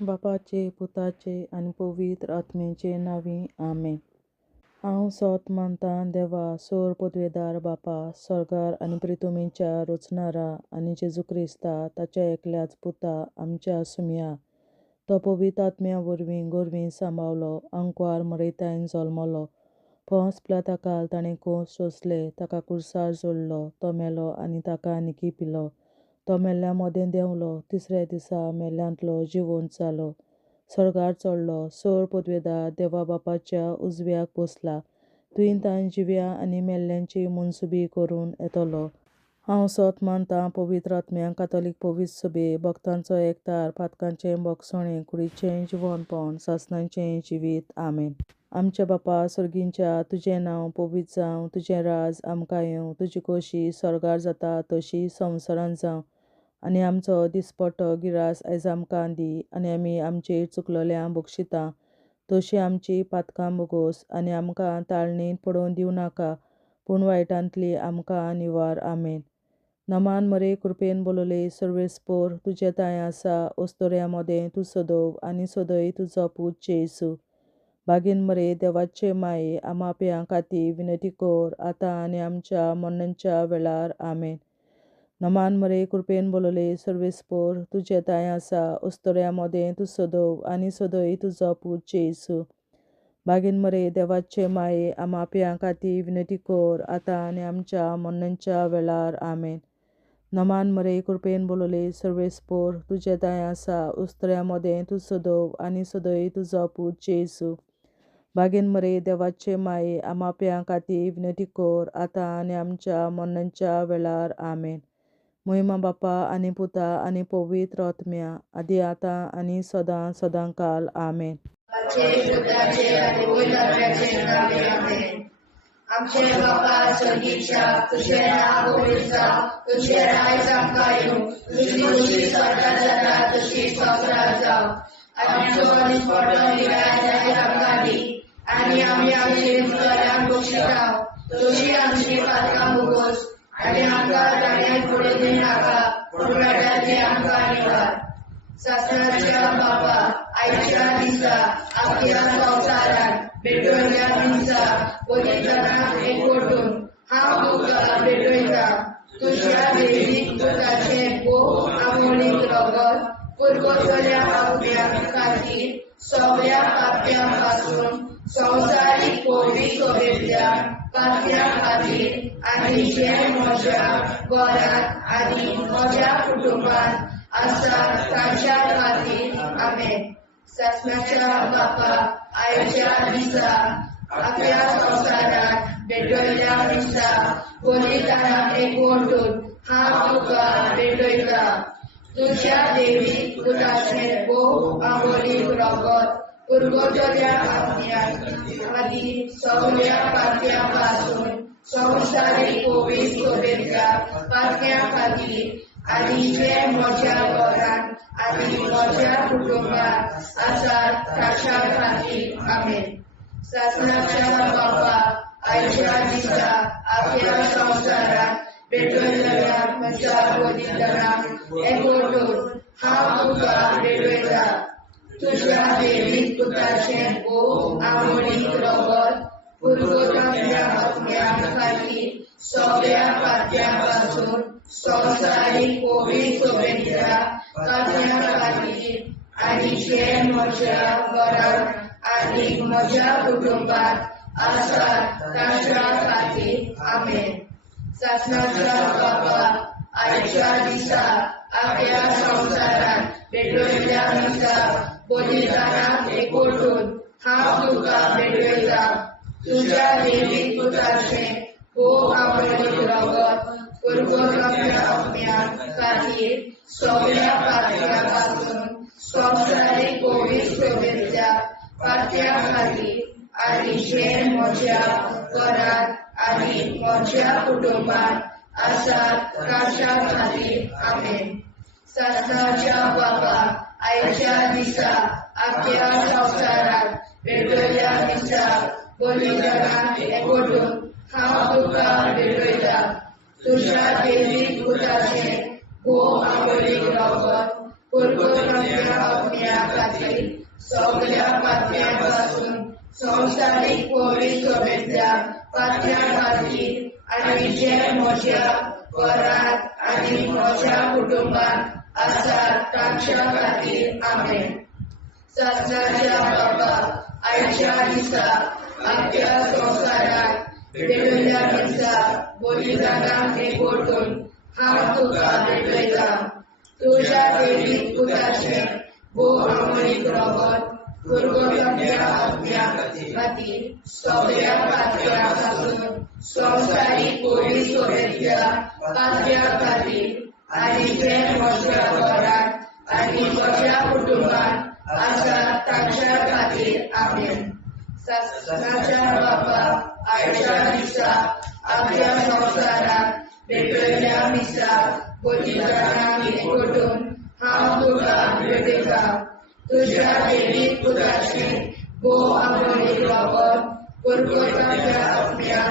बापाचे, पुताचे आणि पवित्र आत्म्याचे नावी आमेन. हांव सोत मानतां देवा सोर पदवेदार बापा, स्वर्गार आनी पृथ्वीच्या रचणारा आनी जेजू क्रिस्ता ताच्या एकल्याच पुता आमच्या सुम्या. तो पवित्र आत्म्या वरवीं गोरवीं सांबावलो, अंकवार मरयतायन जल्मलो. पोंस पिलाताकाल ताणें खूंस सोंसले, ताका कुर्सार जोडलो, तो मेलो आनी ताका निकी पिलो. तो मेल्ल्या मोदें देंवलो, तिसऱ्या दिसा मेल्ल्यांतलो जिवंत जालो, स्वर्गार चडलो, सोर पदवेदार देवा बापाच्या उजव्याक बसला. तुयेन ताण जिव्या आनी मेल्ल्यांची मनसुबी करून येतलो. हांव सोत मानतां पवित्र आत्म्यांक, कातोलीक पवित्र सभे, भक्तांचो एकठार, पातकांचें भोगसणें, कुडीचें जिवंतपण, सासणाचें जिवीत. आमेन. आमच्या बापा सर्गींच्या, तुजें नांव पवित्र जावं, तुजें राज आमकां येवं, तुजी खोशी स्वर्गार जाता तशी संवसारांत जावं. आनी आमचो दिसपट्टो गिरास आयज आमकां दी, आनी आमी आमचेर चुकलोल्यांक बक्षितां तशीं आमची पातकां बोगोस, आनी आमकां ताळणेंत पडोवन दिवं नाका, पूण वायटांतली आमकां निवार. आमेन. नमान मरे कृपेन बोलोले सर्वेस्पोर, तुजे ताय आसा, ओस्तोऱ्या मोदें तूं सदोव आनी सदय तुजो पूत जेसू. बागेन मरे देवाचे माये, आमाप्यां खातीर विनंती कर, आतां आनी आमच्या मरणाच्या वेळार. आमेन. नमान मरे कृपेन बोलोले सर्वेस्पोर, तुजे ताय आसा, ओस्तोऱ्या मोदें तूं सदोव आनी सदय तुजो पूत जेसू. बागेन मरे देवाचे माये, आमाप्यां खातीर विनंती कर, आतां आनी आमच्या मरणाच्या वेळार. आमेन. नमान मरे कृपेन बोलोले सर्वेस्पोर, तुजे ताय आसा, ओस्तोऱ्या मोदें तूं सदोव आनी सदय तुजो पूत जेसू. बागेन मरे देवाचे माये, आमाप्यां खातीर विनंती कर, आतां आनी आमच्या मरणाच्या वेळार. आमेन. महिमा बापा आनी पुता आनी पवित्र आत्म्या, आदी आतां आनी सदां सदांकाल. आमेन. आमचे बापा सर्गीच्या, तुझें नांव पवित्र जावं, तुझें राज आमकां येवं, तुजी खोशी स्वर्गार जाता तशी संवसारांत जावं. आमचो दिसपट्टो गिरास आयज आमकां दी, आनी आमी आमचेर चुकलोल्यांक बक्षितां तशीं आमची पातकां बोगोस, आनी आमकां ताळणेंत पडोवन दिवं नाका, पूण वायटांतली आमकां निवार. सासणाच्या बापा, आयच्या दिसा आख्या संवसारांत भेटवयल्या दिसा पवित्रांक एकवटून हांव तुका भेटयतां. तुज्या दैवीक पुताचें भोव आमोणीक रगत पुरगोटल्या आत्म्या खातीर सगळ्या पाप्यां पासून संवसारीक पवित्र सभेंतल्या पाप्यां खातीर, आनी जे म्हज्या घरांत आनी म्हज्या कुटुंबांत आसा तांच्या खातीर. आमेन. सासणाच्या बापा, आयच्या दिसा आख्या संवसारांत भेटवयल्या दिसा पवित्रांक एकवटून हांव तुका भेटयतां. तुज्या दैवीक पुताचें भोव आमोणीक रगत पुरगोटल्या आत्म्या खातीर सगळ्या पाप्यां पासून संवसारीक पवित्र सभेंतल्या पाप्यां खातीर, आनी जे म्हज्या घरांत आनी म्हज्या कुटुंबांत आसा तांच्या खातीर. आमेन. सासणाच्या बापा, आयच्या दिसा आख्या संवसारांत भेटवयल्या म्हज्या पवित्रांक एकवटून हांव तुका भेटयतां. तुज्या दैवीक पुताचें भोव आमोणीक रगत पुरगोटल्या आत्म्या खातीर सगळ्या पाप्यां पासून संवसारीक पवित्र सभेंतल्या पाप्यां खातीर, आनी जे म्हज्या घरांत आनी म्हज्या कुटुंबांत आसा तांच्या खातीर. आमेन. सासणाच्या बापा, आयच्या दिसा आख्या संवसारांत भेटवयल्या दिसा पवित्रांक एकवटून हांव तुका भेटयतां. तुज्या दैवीक पुताचें भोव आमोणीक रगत पुरगोटल्या आत्म्या खातीर सगळ्या पाप्यां पासून संवसारीक पवित्र सभेंतल्या पाप्यां खातीर, आनी जे म्हज्या घरांत आनी म्हज्या कुटुंबांत आसा तांच्या खातीर. आमेन. सासणाच्या बापा, आयच्या दिसा आख्या संवसारांत भेटवयल्या दिसा पवित्रांक एकवटून हांव तुका भेटयतां. तुज्या दैवीक पुताचें भोव आमोणीक रगत पुरगोरच्या आत्म्या खातीर सगळ्या पातळ्यांपासून संवसारीक पवित्र सभेंतल्या पातळ्या खातीर आनी जे म्हज्या घरांत आनी म्हज्या कुटुंबांत आसात तांच्या खातीर आमेन. सासणाच्या बाबा, आयच्या दिसा आख्या संवसाराक भेटयल्या दिसा बलिदानाक एकवटून हांव तुका भेटयता. तुज्या दैवीक पुताचें भोवमानीक रगत पुरगोरच्या आत्म्या खातीर सगळ्या पातळ्यां पासून संवसारीक पवित्र सभेंतल्या पातळ्या खातीर आनी जे म्हज्या घरांत आनी म्हज्या कुटुंबांत आसात तांच्या खातीर आमेन. सासणाच्या बाबा, आयच्या दिसा आख्या संवसाराक भेटयल्या दिसा बलिदानाक एकवटून हांव तुका भेटयता. तुज्या दैवीक पुताचें भोवमानीक रगत पुरगोरच्या आत्म्या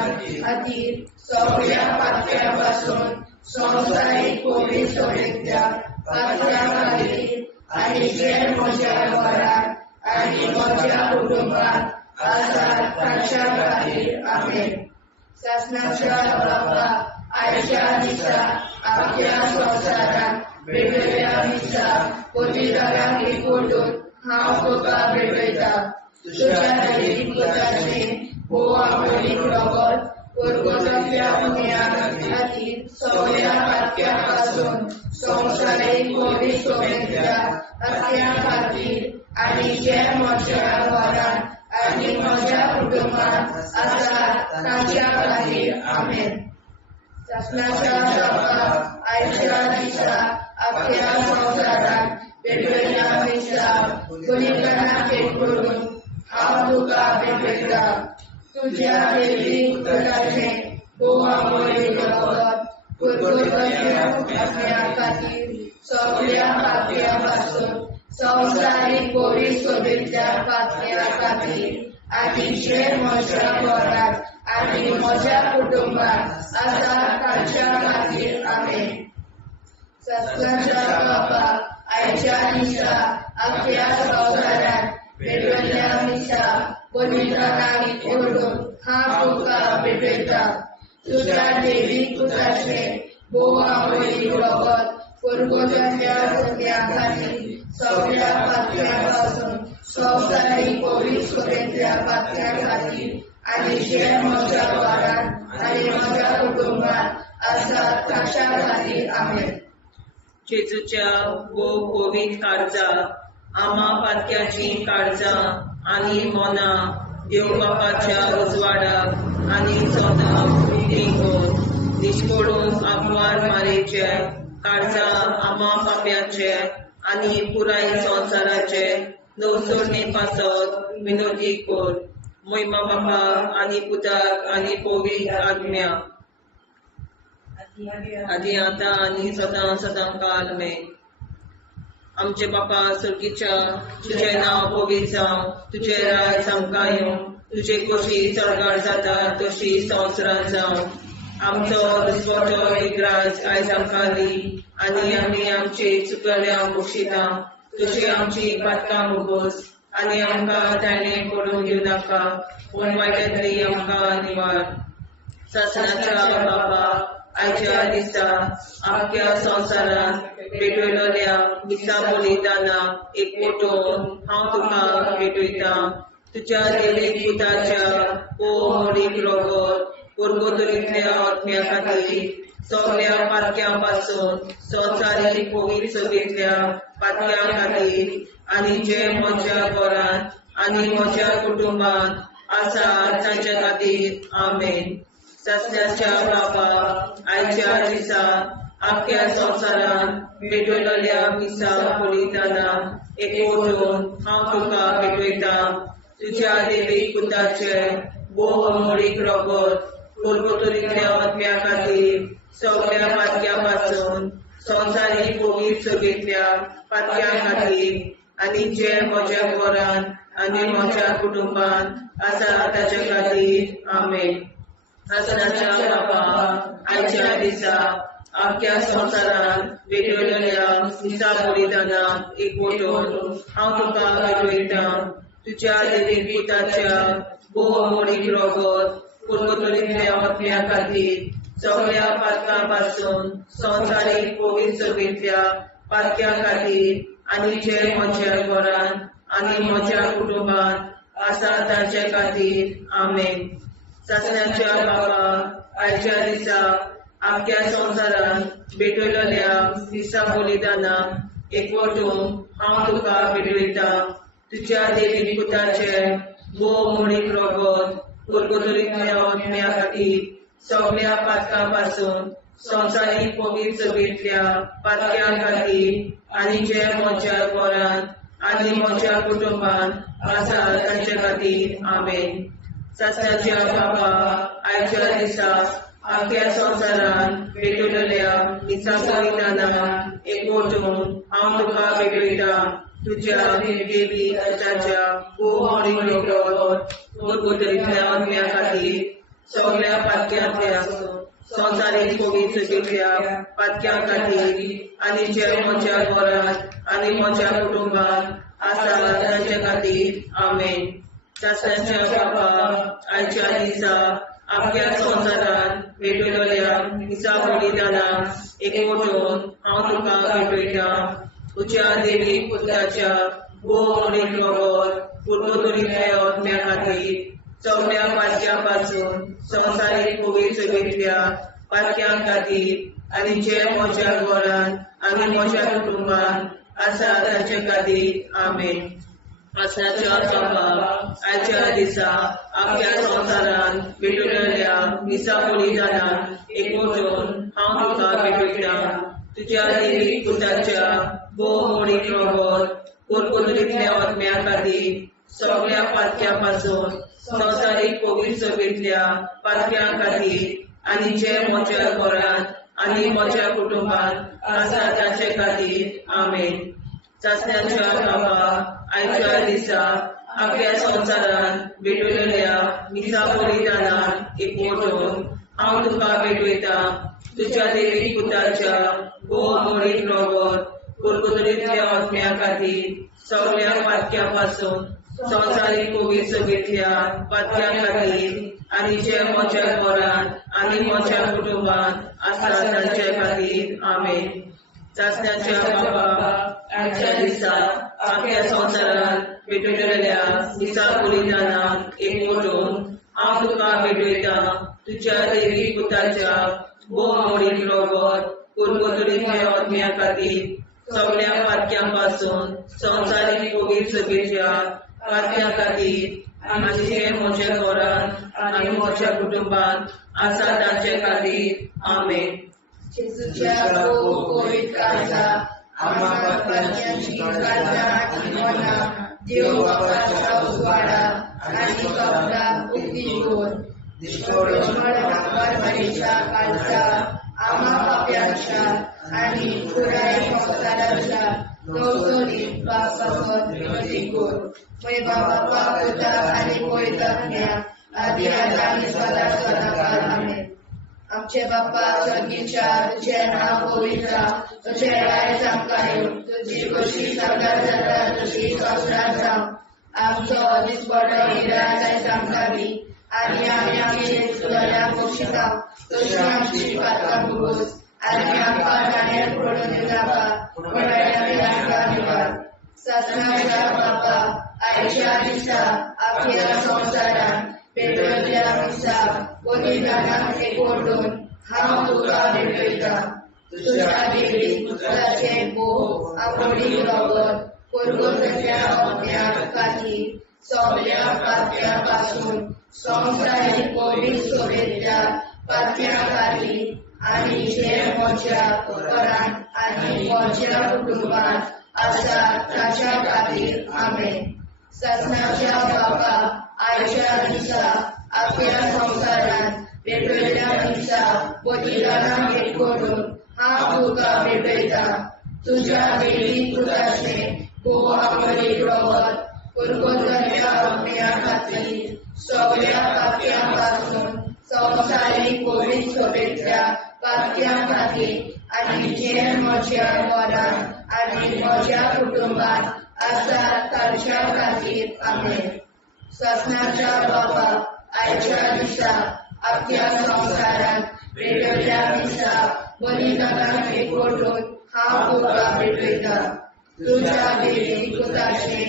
खातीर सगळ्या पातळ्यां पासून संवसारीक पवित्र सभेंतल्या पातळ्या खातीर आनी जे म्हज्या घरांत आनी म्हज्या कुटुंबांत आसात तांच्या खातीर आमेन. सासणाच्या बाबा, आयच्या दिसा आख्या संवसाराक भेटयल्या दिसा बलिदानाक एकवटून हांव तुका भेटयता. तुज्या दैवीक पुताचें भोवमानीक रगत पुरगोरच्या आत्म्या खातीर सगळ्या पातळ्यां पासून संवसारीक पवित्र सभेंतल्या पातळ्या खातीर आनी जे म्हज्या घरांत आनी म्हज्या कुटुंबांत आसात तांच्या खातीर आमेन. सासणाच्या बाबा, आयच्या दिसा आख्या संवसाराक भेटयल्या दिसा बलिदानाक एकवटून हांव तुका भेटयता. तुज्या दैवीक पुताचें भोवमानीक रगत पुरगोरच्या आत्म्या खातीर सगळ्या पातळ्यां पासून संवसारीक पवित्र सभेंतल्या पातळ्या खातीर आनी जे म्हज्या घरांत आनी म्हज्या कुटुंबांत आसात तांच्या खातीर आमेन. सासणाच्या बाबा, आयच्या दिसा आख्या संवसाराक भेटयल्या दिसा बलिदानाक एकवटून हांव तुका भेटयता. तुज्या दैवीक पुताचें भोवमानीक रगत पुरगोरच्या आत्म्या खातीर सगळ्या पातळ्यां पासून संवसारीक पवित्र सभेंतल्या पातळ्या खातीर आनी जे म्हज्या घरांत आनी म्हज्या कुटुंबांत आसात तांच्या खातीर आमेन. जेजूच्या भोव पवित्र काळजा, आमा पातक्याची काळजां आनी मोना देव बापाच्या उजवाडाक आनी सदां देखून निश्कोडून आग्वार मारेचे काळजा आमा पाप्याचे आनी पुराय संवसाराचे नवसोडणे पासत विनोदी कोर. महिमा बापा आनी पुताक आनी पवित्र आत्म्या आदी आतां आनी सदां सदां काल आमेन. आमचे बापा स्वर्गीच्या, तुझे नाव पवित्र जावं, तुझे राज आमकां येवं, तुझे कशी सरकार जाता तशी संवसारांत जावं. आमचो दिसवटो विग्राज आयज आमकां दी आनी आमी आमचे चुकल्यांक बक्षिता. तुजी आमची पातकां मुगोस आनी आमकां ताणें पडूंक दिवं नाका, पूण वायटांतली आमकां निवार. सासणाच्या बाबा, आयच्या दिसा आख्या संवसाराक भेटयलोल्या दिसा बलिदानाक एकवटून हांव तुका भेटयता. तुज्या दैवीक पुताच्या भोवमानीक रगत पुरगोरच्या आत्म्या खातीर सगळ्या पातळ्यां पासून संवसारीक पवित्र सभेंतल्या पातळ्या खातीर आनी जे म्हज्या घरांत आनी म्हज्या कुटुंबांत आसात तांच्या खातीर आमेन. सासणाच्या बाबा, आयच्या दिसा आख्या संवसाराक भेटयलोल्या दिसा बलिदानाक एकवटून हांव तुका भेटयता. तुज्या दैवीक पुताचें भोवमानीक रगत पुरगोरच्या आत्म्या खातीर सगळ्या पातळ्यां पासून संवसारीक पवित्र सभेंतल्या पातळ्या खातीर आनी जे म्हज्या घरांत आनी म्हज्या कुटुंबांत आसा ताच्या खातीर आमेन. सासणाच्या बाबा, आयच्या दिसा आख्या संवसारान भेटयलेल्या दिसा बलिदानाक एकवटून हांव तुका भेटयता तुज्या देवीक पुताच्या भोवमोडीक रगत पुर्वतुरींतल्या आत्म्या खातीर सगळ्या पातकां पासून संवसारीक पवित्र सभेंतल्या पातक्या खातीर आनी जे म्हज्या घरान आनी म्हज्या कुटुंबात आसा तांचे खातीर आमेन. सत्याच्या बाबा आयच्या दिसा आख्या संवसारान भेटयलेल्या दिसा बलिदानाक एकवटून हांव तुका भेटयता तुज्या देवी पुताचे भोवमोडीक रगत पुर्वतुरींतल्या आत्म्या खातीर सगळ्या पातकां पासून संवसारीक पवित्र सभेंतल्या पातक्या खातीर आनी जे म्हज्या घरान आनी म्हज्या कुटुंबात आसा तांचे खातीर आमेन. सत्याच्या बाबा आयच्या दिसा आख्या संवसारान भेटयलेल्या दिसा बलिदानाक एकवटून हांव तुका भेटयता तुज्या देवी पुताच्या भोवमोडीक रगत पुर्वतुरींतल्या आत्म्या खातीर सगळ्या पातक्यांतल्या संवसारीक पवित्र सभेंतल्या पातक्या खातीर आनी जे म्हज्या घरांत आनी म्हज्या कुटुंबात आसा तांचे खातीर आमेन. सत्याच्या बाबा आयच्या दिसा आख्या संवसारान भेटयलेल्या दिसा बलिदानाक एकवटून हांव तुका भेटयता तुज्या देवी पुताच्या भोवमोडीक रगत पुर्वतुरींतल्या आत्म्या खातीर सगळ्या पातक्या पासून संवसारीक पवित्र सभेंतल्या पातक्या खातीर आनी जे म्हज्या घरान आनी म्हज्या कुटुंबात आसा तांचे खातीर आमेन. सत्याच्या बाबा आयच्या दिसा आख्या संवसारान भेटयलेल्या दिसा बलिदानाक एकवटून हांव तुका भेटयता तुज्या देवी पुताच्या भोवमोडीक रगत पुर्वतुरींतल्या आत्म्या खातीर सगळ्या पातक्या पासून संवसारीक पवित्र सभेंतल्या पातक्या खातीर आनी जे म्हज्या घरान आनी म्हज्या कुटुंबात आसा तांचे खातीर आमेन. सत्याच्या बाबा आयच्या दिसा आख्या संवसारान भेटयलेल्या दिसा बलिदानाक एकवटून हांव तुका भेटयता तुज्या देवी पुताच्या भोवमोडीक रगत पुर्वतुरींतल्या आत्म्या खातीर सगळ्या पातक्या पासून संवसारीक पवित्र सभेंतल्या पातक्या खातीर आनी जे म्हज्या घरान आनी म्हज्या कुटुंबात आसा तांचे खातीर आमेन. सत्याच्या बाबा आयच्या दिसा आख्या संवसारान भेटयलेल्या दिसा बलिदानाक एकवटून हांव तुका भेटयता तुज्या देवी पुताच्या भोवमोडीक रगत पुर्वतुरींतल्या आत्म्या खातीर सगळ्या पातक्या पासून संवसारीक पवित्र सभेंतल्या पातक्या खातीर आनी जे म्हज्या घरान आनी म्हज्या कुटुंबात आसा तांचे खातीर आमेन. जेजूच्या पवित्र काळजा आम्हा पातकांची काळजा आनी मना देव बापाच्या उजवाडा आनी कपडा उक्ती कर परमेच्या काळजा आम्हा पाप्यांच्या आनी पुराय संवसाराच्या गवसणीत बापावर विनंती कर. मय बाबा पुता आनी पवित्रात्म्या आदी आनी सदा सदाकाळ आमेन. आमचे बाप्पा स्वर्गीच्या तुझे नाव पवित्र तुझे राय आमकां येवं तुजी कशी सगळ्यात जाता तशी संवसारांत जावं. आमचो दिसपडो हिराय आयज आमकां दी आनी आमी आमची चुकल्यांक बक्षिता तशी आमची पातकां भोगोस आनी आमकां गाण्यार पडून नाका पूण आमकां निवार. सत्याच्या बाप्पा आयच्या दिसा आख्या संवसारान भेटयलेल्या दिसा बलिदानाक एकवटून हांव तुका भेटयता तुज्या देवी पुताचे भोवमोडीक रगत पुर्वतुरींतल्या आत्म्या खातीर सगळ्या पातक्या पासून संवसारीक पवित्र सभेंतल्या पातक्या खातीर आनी जे म्हज्या घरान आनी म्हज्या कुटुंबात आसा ताच्या खातीर आमेन. सत्याच्या बाबा आयच्या दिसा आख्या संवसारान भेटयलेल्या दिसा बलिदानाक एकवटून हांव तुका भेटयता तुज्या देवी पुताचे भोवमोडीक रगत पुर्वतुरींतल्या आत्म्या खातीर सगळ्या पातक्या पासून संवसारीक पवित्र सभेंतल्या पातक्या खातीर आनी जे म्हज्या घरांत आनी म्हज्या कुटुंबात आसात तांच्या खातीर आमेन. ससनाच्या बाबा, आयच्या दिसा आख्या संवसारांत भेटयल्या दिसा बलिदानाक एकवटून हांव तुका भेटयता. तुज्या देवीकुताचे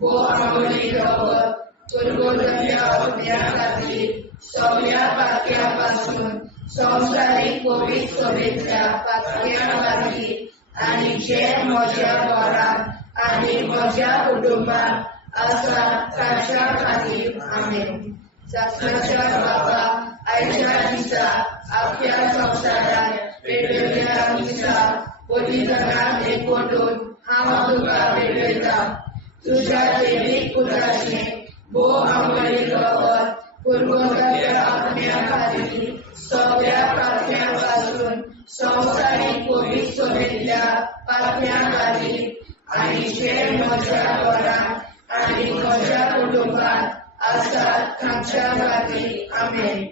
भोव आंबोळी रगत पुरगोटल्या अग्न्या खातीर सगळ्या पातक्या पासून संवसारीक पवीत सभेंतल्या पातक्या खातीर आनी जे म्हज्या घरांत आनी म्हज्या कुटुंबात आसा तांच्या खातीर आमेन. ससनाच्या बाबा, आयच्या दिसा आख्या संवसारांत भेटयल्या दिसा बलिदानाक एकवटून हांव तुका भेटयता. तुज्या देवीक पुताचे भोव आंबोळी रगत पुरगोटल्या अग्न्या खातीर सगळ्या पातक्या पासून संवसारीक पवीत सभेंतल्या पातक्या खातीर आनी जे म्हज्या घरांत आनी म्हज्या कुटुंबात आसात तांच्या खातीर आमेन.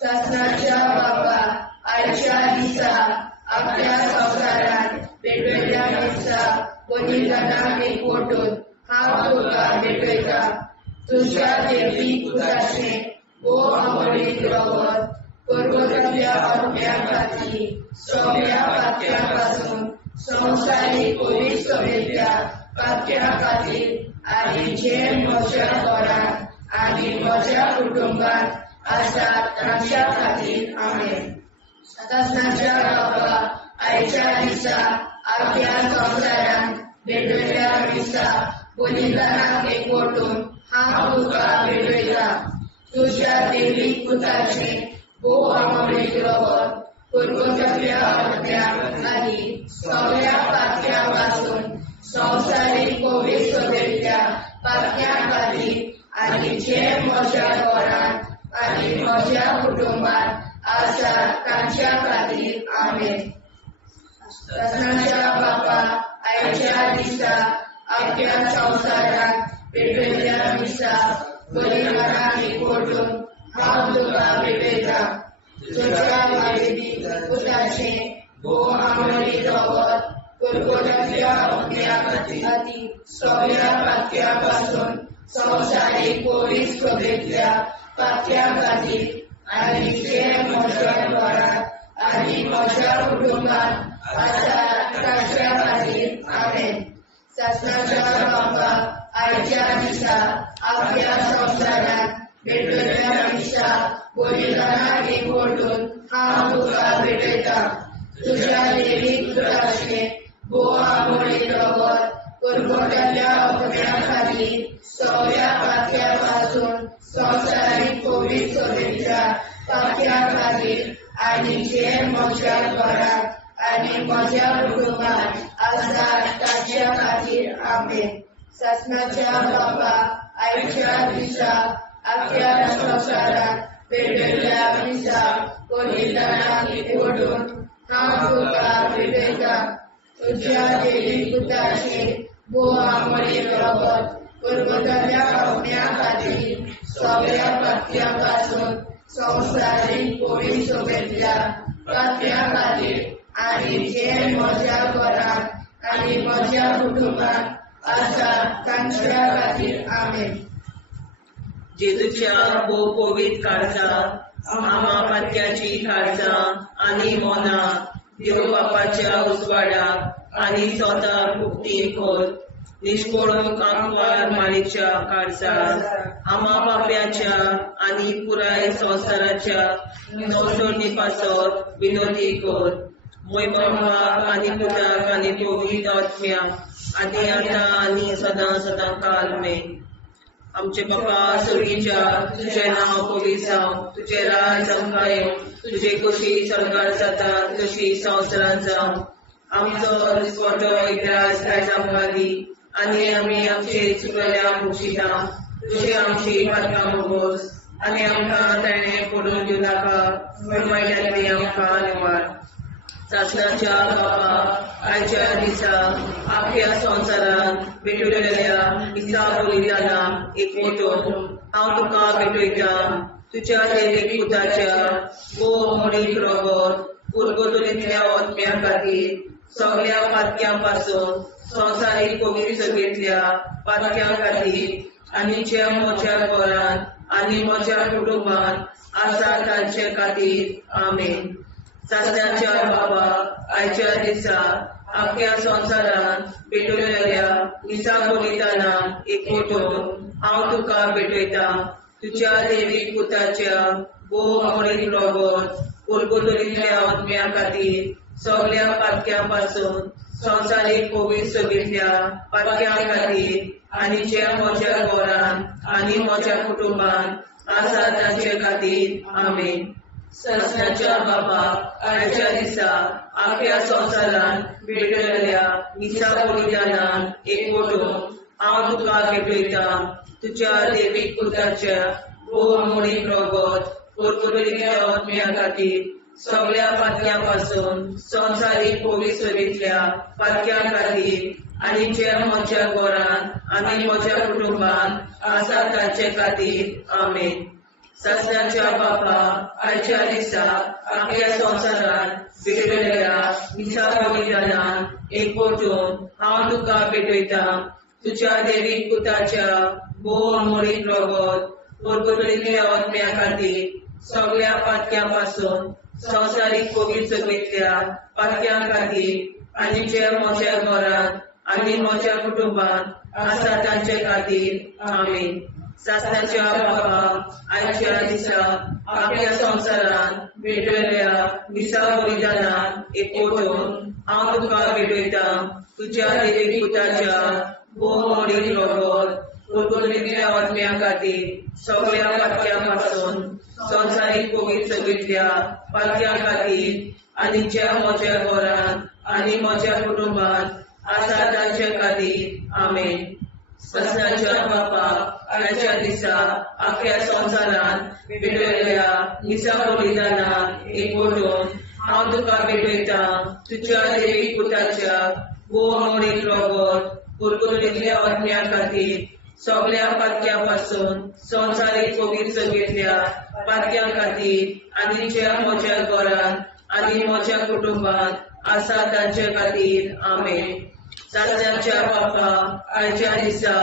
ससनाच्या बाबा, आयच्या दिसा आख्या संवसारांत भेटयल्या दिसा बलिदानाक एकवटून हांव तुका भेटयता. तुज्या देवीक पुताचे भोव आंबोळी रगत पुरगोटल्या अग्न्या खातीर सगळ्या पातक्या पासून संवसारीक पवीत सभेंतल्या पातक्या खातीर आनी जे म्हज्या घरांत आनी म्हज्या कुटुंबात आसात तांच्या खातीर आमेन. ससनाच्या बाबा, आयच्या दिसा आख्या संवसारांत भेटयल्या दिसा बलिदानाक एकवटून हांव तुका भेटयता. तुज्या देवीक पुताचे भोव आंबोळी रगत पुरगोटल्या अग्न्या खातीर सगळ्या पातक्या पासून संवसारीक पवीत सभेंतल्या पातक्या खातीर आनी जे म्हज्या घरांत आनी म्हज्या कुटुंबात आसा तांच्या खातीर आमेन. ससनाच्या बाबा, आयच्या दिसा आख्या संवसारांत भेटयल्या दिसा बलिदानाक एकवटून हांव तुका भेटयता. तुज्या देवीक पुताचे भोव आंबोळी रगत पुरगोटल्या अग्न्या खातीर सगळ्या पातक्या पासून संवसारीक पवीत सभेंतल्या पातक्या खातीर आनी जे म्हज्या घरांत आनी म्हज्या कुटुंबात आसा तांच्या खातीर आमेन. ससनाच्या बाबा, आयच्या दिसा आख्या संवसारांत भेटयल्या दिसा बलिदानाक एकवटून हांव तुका भेटयता. तुज्या देवीक पुताचे भोव आंबोळी रगत पुरगोटल्या अग्न्या खातीर सगळ्या पातक्या पासून संवसारीक पवीत सभेंतल्या पातक्या खातीर आनी जे म्हज्या घरांत आनी म्हज्या कुटुंबात आसा तांच्या खातीर आमेन. ससनाच्या बाबा, आयच्या दिसा आख्या संवसारांत भेटयल्या दिसा बलिदानाक एकवटून हांव तुका भेटयता. तुज्या देवीक पुताचे भोव आंबोळी रगत पुरगोटल्या अग्न्या खातीर सगळ्या पातक्या पासून संवसारीक पवीत सभेंतल्या पातक्या खातीर आनी जे म्हज्या घरांत आनी म्हज्या कुटुंबात आसा तांच्या खातीर आमेन. जेजूच्या भोव पवीत काळजां, आमा पातक्याची काळजां आनी मोना देव बापाच्या उजवाडाक आनी स्वता मुक्ती खोल निष्पळूंक आंकवार माळेच्या काळजांत आमा बाप्याच्या आनी पुराय संवसाराच्या संसोडणी पासत विनोदी कोर. मोय बापाक आनी पुताक आनी पवीत आत्म्या आदी आतां आनी सदां सदां काल मेन. आमचे बापा सुर्गीच्या, तुझे नाव पवीत जावं, तुझे राज आमकां येवं, तुझे कशी सरकार जाता तशी संवसारांत जावं. आमचो दिसवटो एकदांच आयज आमकां दी आनी आमी आमचे चुकल्या मुक्षिता. तुझे आमची पातकां भोगोस आनी आमकां ताणें पडून दिवं नाका, वायट्यांतली आमकां निवार. ससनाच्या बाबा, आयच्या दिसा आख्या संवसारांत भेटयल्या दिसा बलिदानाक एकवटून हांव तुका भेटयता. तुज्या देवीक पुताच्या भोव आंबोळी रगत कुलगोतुलीतल्या ओतम्या खातीर सगळ्या पातक्यां पासून संवसारीक पवित्र सभेंतल्या पातक्यां खातीर आनी ज्या म्हज्या घरांत आनी म्हज्या कुटुंबांत आसा तांचे खातीर आमेन. सासऱ्याच्या बाबा आयच्या दिसा आख्या संवसारांत पेटयलेल्या मिसा बलिदानाक एकवटून हांव तुका भेटयता. तुज्या देवीक पुताच्या भोव रगत कुलगोतुलीतल्या ओतम्या खातीर सगळ्या पातक्यां पासून संवसारीक पवित्र सभेंतल्या पातक्यां खातीर आनी ज्या म्हज्या घरांत आनी म्हज्या कुटुंबांत आसा तांचे खातीर आमेन. सासऱ्याच्या बाबा आयच्या दिसा आख्या संवसारांत भेटयलेल्या मिसा बलिदानाक एकवटून हांव तुका भेटयता. तुज्या देवीक पुताच्या भोव रगत कुलगोतुलीतल्या ओतम्या खातीर सगळ्या पातक्यां पासून संवसारीक पवित्र सभेंतल्या पातक्यां खातीर आनी ज्या म्हज्या घरांत आनी म्हज्या कुटुंबांत आसा तांचे खातीर आमेन. सासऱ्याच्या बापा आयच्या दिसा आख्या संवसारांत भेटयलेल्या मिसा बलिदानाक एकवटून हांव तुका भेटयता. तुज्या देवीक पुताच्या भोव रगत कुलगोतुलीतल्या ओतम्या खातीर सगळ्या पातक्यां पासून संवसारीक पवित्र सभेंतल्या पातक्यां खातीर आनी ज्या म्हज्या घरांत आनी म्हज्या कुटुंबांत आसा तांचे खातीर आमेन. सासऱ्याच्या बाबा आयच्या दिसा आख्या संवसारांत भेटयलेल्या मिसा बलिदानाक एकवटून हांव तुका भेटयता. तुज्या देवीक पुताच्या भोव रगत कुलगोतुलीतल्या ओतम्या खातीर सगळ्या पातक्यां पासून संवसारीक पवित्र सभेंतल्या पातक्यां खातीर आनी ज्या म्हज्या घरांत आनी म्हज्या कुटुंबांत आसा तांचे खातीर आमेन. सासऱ्याच्या बापा आयच्या दिसा आख्या संवसारांत भेटयलेल्या मिसा बलिदानाक एकवटून हांव तुका भेटयता. तुज्या देवीक पुताच्या भोव रगत कुलगोतुलीतल्या ओतम्या खातीर सगळ्या पातक्यां पासून संवसारीक पवित्र सभेंतल्या पातक्यां खातीर आनी ज्या म्हज्या घरांत आनी म्हज्या कुटुंबांत आसा तांचे खातीर आमेन. सासऱ्याच्या बापा आयच्या दिसा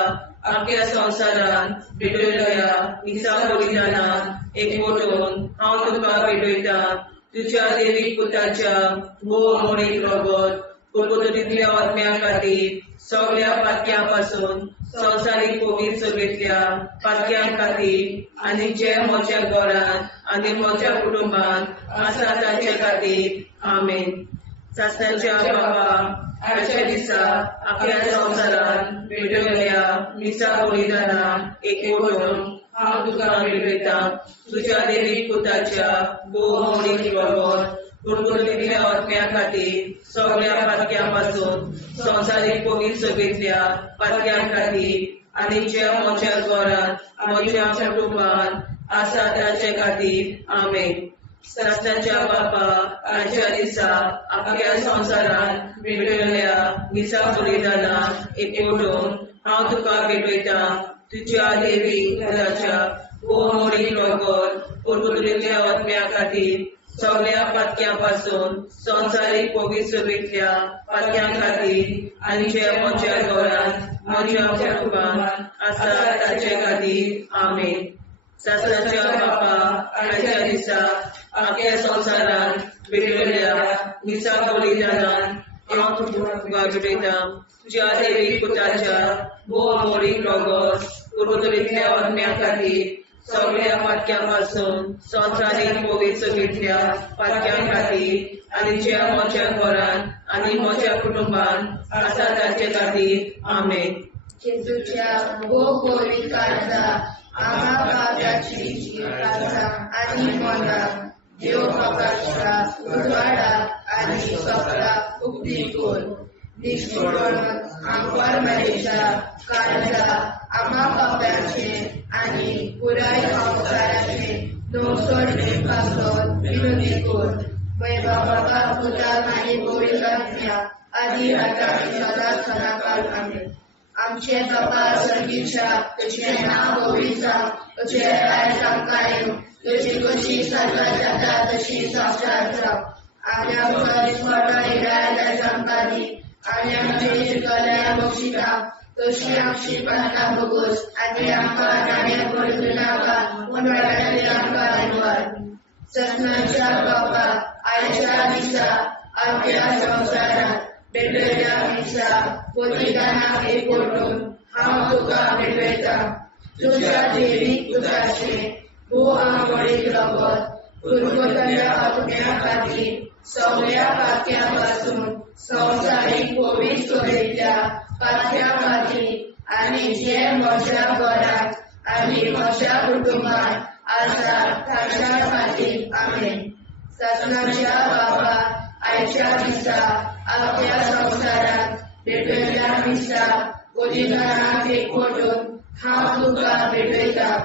आख्या संवसारांत भेटयलेल्या मिसा बलिदानाक एकवटून हांव तुका भेटयता. तुज्या देवीक पुताच्या भोव रगत कुलगोतुलीतल्या ओतम्या खातीर सगळ्या पातक्यां पासून संवसारीक पवित्र सभेंतल्या पातक्यां खातीर आनी ज्या म्हज्या घरांत आनी म्हज्या कुटुंबांत आसा तांचे खातीर आमेन. सासऱ्याच्या बाबा आयच्या दिसा आख्या संवसारांत भेटयलेल्या मिसा बलिदानाक एकवटून हांव तुका भेटयता. तुज्या देवीक पुताच्या भोव रगत कुलगोतुलीतल्या ओतम्या खातीर सगळ्या पातक्यां पासून संवसारीक पवित्र सभेंतल्या पातक्यां खातीर आनी ज्या म्हज्या घरांत म्हज्या कुटुंबांत आसा तांचे खातीर आमेन. सासऱ्याच्या बापा आयच्या दिसा आख्या संवसारांत भेटयलेल्या मिसा बलिदानाक एकवटून हांव तुका भेटयता. तुज्या देवीक पुताच्या भोव रगत कुलगोतुलीतल्या ओतम्या खातीर सगळ्या पातक्यां पासून संवसारीक पवित्र सभेंतल्या पातक्यां खातीर आनी ज्या म्हज्या घरांत म्हज्या कुटुंबांत आसा तांचे खातीर आमेन. सासऱ्याच्या बापा आयच्या दिसा आख्या संवसारांत भेटयलेल्या मिसा बलिदानाक हांव तुका भेटयता. तुज्या देवीक पुताच्या भोव रगत कुलगोतुलीतल्या ओतम्या खातीर सगळ्या पातक्यां पासून संवसारीक पवित्र सभेंतल्या पातक्यां खातीर आनी ज्या म्हज्या घरांत आनी म्हज्या कुटुंबांत आसा तांचे खातीर आमेन. जेजूच्या भोव पवित्र काळजा आम्हा पापाची काळजा आनी मोनाक देव बापाच्या उजवाडा आनी सपला उक्ती कर. निष्ठुरण आंकवार मेरेच्या काळजा आम्हा पापाचे आनी पुराय संवसाराचे दोसोडे पासत विनोदी कर. बाबा पुताक आनी पवित्र आत्म्या आदी आतां आनी सदांच सदांकाळ आमेन. आमचे बाबा सर्गीच्या तुझें नांव पवित्र जावं. तुजें राय जावं कायम. तुजी कशी सर्वात जाता तशी संवसारांत जावं. आनी आमकां दिसपट्टा इरायल्या संकादी आनी आमचे शिकल्या बक्षिता तशी आमची प्रार्थना भोगोस आनी आमकां नाणे पडूं नाका पूण वाटायली आमकां आयकवार ससनाच्या बापा आयच्या दिसा आमच्या संवसारांत भेटयल्या दिसा पोतिदानाक एकवटून हांव तुका भेटयता तुज्या देवीक पुताचे भोव आंबोळीक रगत पुरगोतल्या आत्म्या खातीर सगळ्या पात्या पासून संवसारीक कोवीड सोबेतल्या पात्या खातीर आनी जे म्हज्या घरांत आनी म्हज्या कुटुंबांत आसा ताच्या खातीर आमेन ससनाच्या बाबा आयच्या दिसा आपल्या संवसारांत भेटयल्या दिसा पोतिदानाक एकवटून हांव तुका भेटयता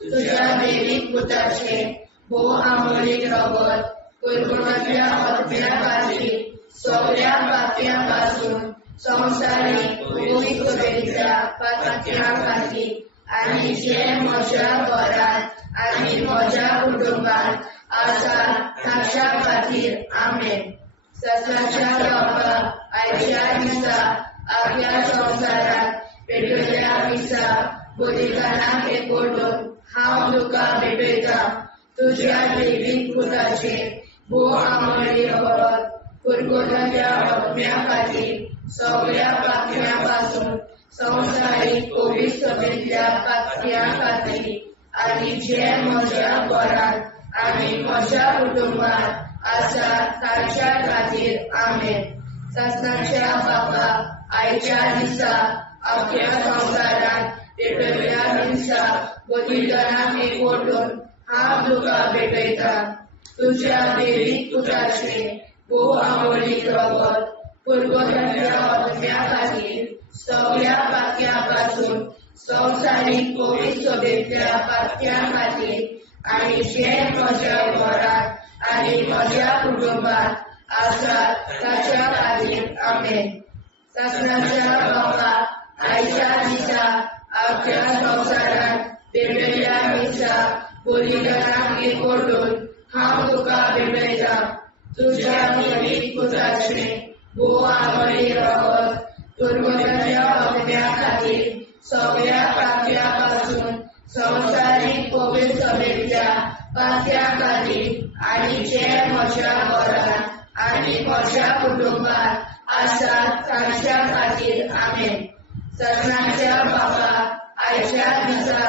तुज्या देवीक पुताचे भोव आंबोळीक रगत पुरगोतल्या आत्म्या खातीर सगळ्या पात्या पासून संवसारीक कोवीड सोबेतल्या पात्या खातीर आनी जे म्हज्या घरांत आनी म्हज्या कुटुंबांत आसा ताच्या खातीर आमेन ससनाच्या बाबा आयच्या दिसा आपल्या संवसारांत भेटयल्या दिसा पोतिदानाक एकवटून हांव तुका भेटयता तुज्या देवीक पुताचे भोव आंबोळीक रगत पुरगोतल्या आत्म्या खातीर सगळ्या पात्या पासून संवसारीक कोवीड सोबेतल्या पात्या खातीर आनी जे म्हज्या घरांत आनी म्हज्या कुटुंबांत आसा ताच्या खातीर आमेन ससनाच्या बापा आयच्या दिसा आपल्या संवसारांत भेटयल्या दिसा पोतिदानाक एकवटून हांव तुका भेटयता तुज्या देवीक पुताचे भोव आंबोळीक रगत पुरगोतल्या आत्म्या खातीर सगळ्या पात्या पासून संवसारीक कोवीड सोबेतल्या पात्या खातीर आनी जे म्हज्या घरांत आनी म्हज्या कुटुंबांत आसा ताच्या खातीर आमेन ससनाच्या बापा आयच्या दिसा आपल्या संवसारांत भेटयल्या दिसा पोतिदानाक एकवटून हांव तुका भेटयता तुज्या देवीक पुताचे भोव आंबोळीक रगत पुरगोतल्या आत्म्या खातीर सगळ्या पात्या पासून संवसारीक कोवीड सोबेतल्या पात्या खातीर आनी जे म्हज्या घरांत आनी म्हज्या कुटुंबांत आसा ताच्या खातीर आमेन ससनाच्या बापा आयच्या दिसा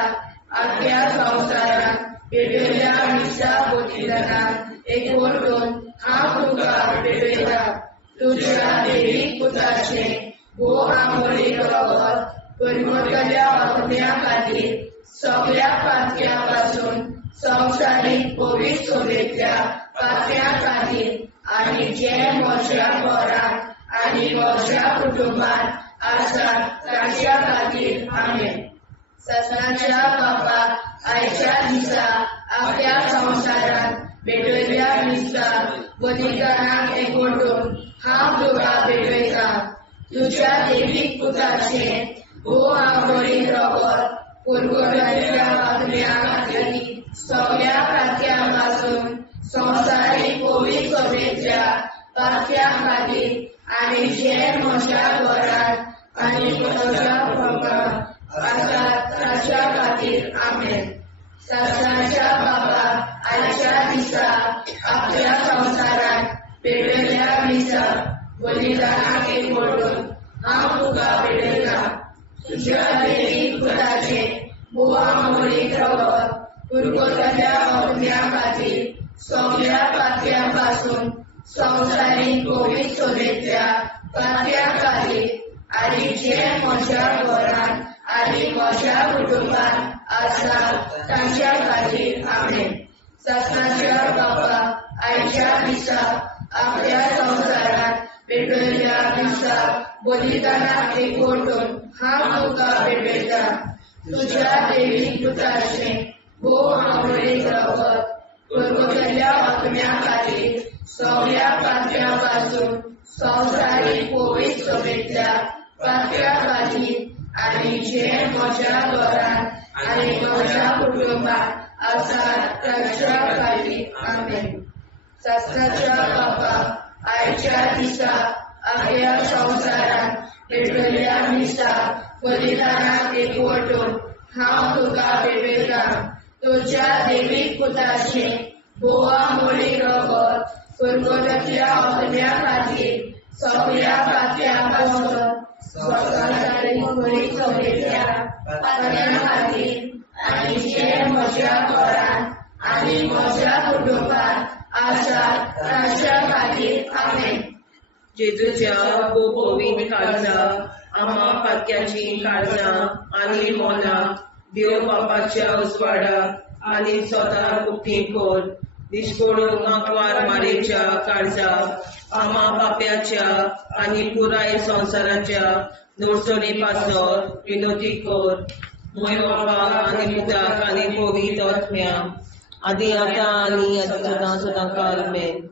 आपल्या संवसारांत भेटयल्या दिसा पोतिदानाक एकवटून हांव तुका भेटयता तुज्या देवीक पुताचे भोव आंबोळीक रगत पुरगोतल्या आत्म्या खातीर सगळ्या पात्या पासून संवसारीक कोवीड सोबेतल्या पात्या खातीर आनी जे म्हज्या घरांत आनी म्हज्या कुटुंबांत आसा ताच्या खातीर आमेन ससनाच्या बापा आयच्या दिसा आपल्या संवसारांत भेटयल्या दिसा पोतिदानाक एकवटून हांव तुका भेटयता तुज्या देवीक पुताचे भोव आंबोळीक रगत पुरगोतल्या आत्म्या खातीर सगळ्या पात्या पासून संवसारीक कोवीड सोबेतल्या पात्या खातीर आनी जे म्हज्या घरांत आनी म्हज्या कुटुंबांत आसा ताच्या खातीर आमेन ससनाच्या बापा आयच्या दिसा आपल्या संवसारांत भेटयल्या दिसा पोतिदानाक एकवटून हांव तुका भेटयता तुज्या देवीक पुताचे भोव आंबोळीक रगत पुरगोतल्या आत्म्या खातीर सगळ्या पात्या पासून संवसारीक कोवीड सोबेतल्या पात्या खातीर आनी जे म्हज्या घरांत आनी म्हज्या कुटुंबांत आसा ताच्या खातीर आमेन ससनाच्या बापा आयच्या दिसा आपल्या संवसारांत भेटयल्या दिसा पोतिदानाक एकवटून हांव तुका भेटयता तुज्या देवीक पुताचे भोव आंबोळीक रगत पुरगोतल्या आत्म्या खातीर सगळ्या पात्या पासून संवसारीक कोवीड सोबेतल्या पात्या खातीर आनी जे म्हज्या घरांत आनी म्हज्या कुटुंबांत आसा ताच्या खातीर आमेन शास्त्राच्या बापा आयच्या दिसा आपल्या संसारात पेटलेल्या मिसा बलिदानात एकवटून हांव तुका भेटयतां तुझ्या देवीक पुताचे बोवा मोडी रगत कुरकुरतल्या अग्न्या खातीर सगळ्या पात्या पासून स्वताची बरी चलयल्या पात्या खातीर आनी जे म्हज्या घरांत आनी म्हज्या कुटुंबात आसात तांच्या खातीर आमेन. जेजूच्या पवित्र काळजा आम्हा पातक्याची काळजां आनी मोला देव बापाच्या उजवाडाक आनी स्वता कुटी कोर दिसपडून आंकवार मारेच्या काळजा आम्हा पाप्याच्या आनी पुराय संसाराच्या नोडचणी पासर विनोदी कोर मोय बापा आनी पुताक आनी पवित्र आत्म्या आदी आतां आनी सदां सदां काल मेन.